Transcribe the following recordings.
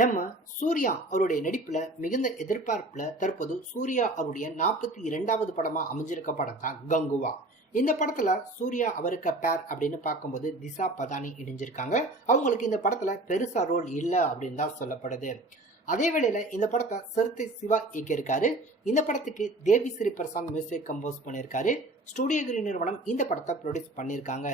நம்ம சூர்யா அவருடைய நடிப்புல மிகுந்த எதிர்பார்ப்புல தற்போது சூர்யா அவருடைய 42வது படமா அமைஞ்சிருக்க படம் தான் கங்குவா. இந்த படத்துல சூர்யா அவருக்கு பேர் அப்படின்னு பார்க்கும்போது திசா பதானி இணைஞ்சிருக்காங்க. அவங்களுக்கு இந்த படத்துல பெருசா ரோல் இல்ல அப்படின்னு தான் சொல்லப்படுது. அதே வேளையில இந்த படத்தை சிறுத்தை சிவா இயக்கியிருக்காரு. இந்த படத்துக்கு தேவி ஸ்ரீ பிரசாந்த் மியூசிக் கம்போஸ் பண்ணியிருக்காரு. ஸ்டுடியோ கிரீன் நிறுவனம் இந்த படத்தை ப்ரொடியூஸ் பண்ணியிருக்காங்க.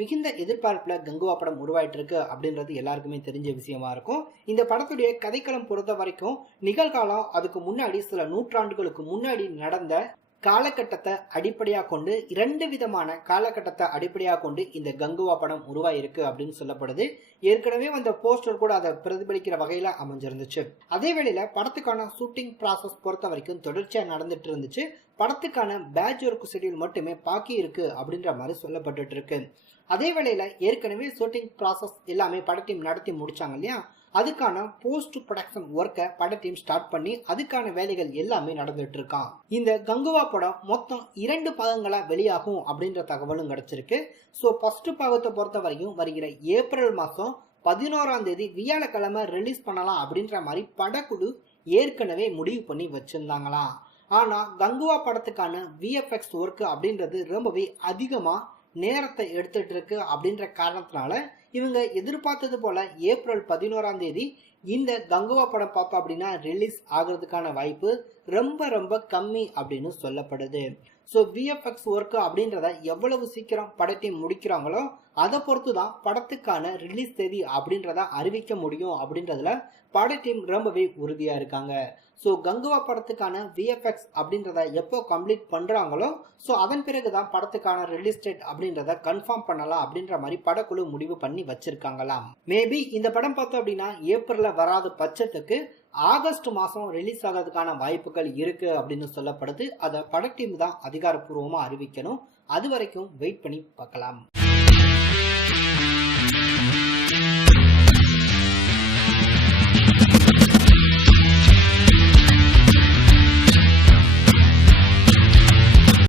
மிகுந்த எதிர்பார்ப்புல கங்குவா படம் உருவாயிட்டு இருக்கு அப்படின்றது எல்லாருக்குமே தெரிஞ்ச விஷயமா இருக்கும். இந்த படத்துடைய கதைக்களம் பொறுத்த வரைக்கும் நிகழ்காலம், அதுக்கு முன்னாடி சில நூற்றாண்டுகளுக்கு முன்னாடி நடந்த காலகட்டத்தை அடிப்படையாக கொண்டு 2 விதமான காலகட்டத்தை அடிப்படையாக கொண்டு இந்த கங்குவா படம் உருவாயிருக்கு அப்படின்னு சொல்லப்படுது. ஏற்கனவே வந்த போஸ்டர் கூட அதை பிரதிபலிக்கிற வகையில அமைஞ்சிருந்துச்சு. அதே வேளையில படத்துக்கான ஷூட்டிங் ப்ராசஸ் பொறுத்த வரைக்கும் தொடர்ச்சியா நடந்துட்டு இருந்துச்சு. படத்துக்கான பேட்ச் ஒர்க் ஷெட்யூல் மட்டுமே பாக்கி இருக்கு அப்படின்ற மாதிரி சொல்லப்பட்டு இருக்கு. அதே வேளையில ஏற்கனவே ஷூட்டிங் ப்ராசஸ் எல்லாமே பட டீம் நடத்தி முடிச்சாங்க இல்லையா, அதுக்கான போஸ்ட் ப்ரொடக்ஷன் ஒர்க்கை பட டீம் ஸ்டார்ட் பண்ணி அதுக்கான வேலைகள் எல்லாமே நடந்துட்டு இருக்கான். இந்த கங்குவா படம் மொத்தம் 2 பாகங்களா வெளியாகும் அப்படின்ற தகவலும் கிடைச்சிருக்கு. ஸோ ஃபர்ஸ்ட் பாகத்தை பொறுத்த வரைக்கும் வருகிற ஏப்ரல் மாதம் 11ஆம் தேதி வியாழக்கிழமை ரிலீஸ் பண்ணலாம் அப்படின்ற மாதிரி படக்குழு ஏற்கனவே முடிவு பண்ணி வச்சிருந்தாங்களாம். ஆனா கங்குவா படத்துக்கான விஎஃப்எக்ஸ் ஒர்க் அப்படின்றது ரொம்பவே அதிகமா நேரத்தை எடுத்துட்டு இருக்கு அப்படின்ற காரணத்தினால இவங்க எதிர்பார்த்தது போல ஏப்ரல் 11ஆம் தேதி இந்த கங்குவா படம் பார்த்தோம் அப்படின்னா ரிலீஸ் ஆகிறதுக்கான வாய்ப்பு ரொம்ப ரொம்ப கம்மி அப்படின்னு சொல்லப்படுது. ஸோ விஎஃப்எக்ஸ் ஒர்க் அப்படின்றத எவ்வளவு சீக்கிரம் பட டீம் முடிக்கிறாங்களோ அதை பொறுத்து தான் படத்துக்கான ரிலீஸ் தேதி அப்படின்றத அறிவிக்க முடியும் அப்படின்றதுல பட டீம் ரொம்பவே உறுதியா இருக்காங்க. ஸோ கங்குவா படத்துக்கான விஎஃப்எக்ஸ் அப்படின்றத எப்போ கம்ப்ளீட் பண்றாங்களோ ஸோ அதன் பிறகுதான் படத்துக்கான ரிலீஸ் டேட் அப்படின்றத கன்ஃபார்ம் பண்ணலாம் அப்படின்ற மாதிரி படக்குழு முடிவு பண்ணி வச்சிருக்காங்களாம். மேபி இந்த படம் பார்த்தோம் அப்படின்னா ஏப்ரல்ல வராத பட்சத்துக்கு ஆகஸ்ட் மாதம் ரிலீஸ் ஆகிறதுக்கான வாய்ப்புகள் இருக்கு அப்படின்னு சொல்லப்படுது. அதை பட டீம் தான் அதிகாரப்பூர்வமாக அறிவிக்கணும். அது வரைக்கும் வெயிட் பண்ணி பார்க்கலாம்.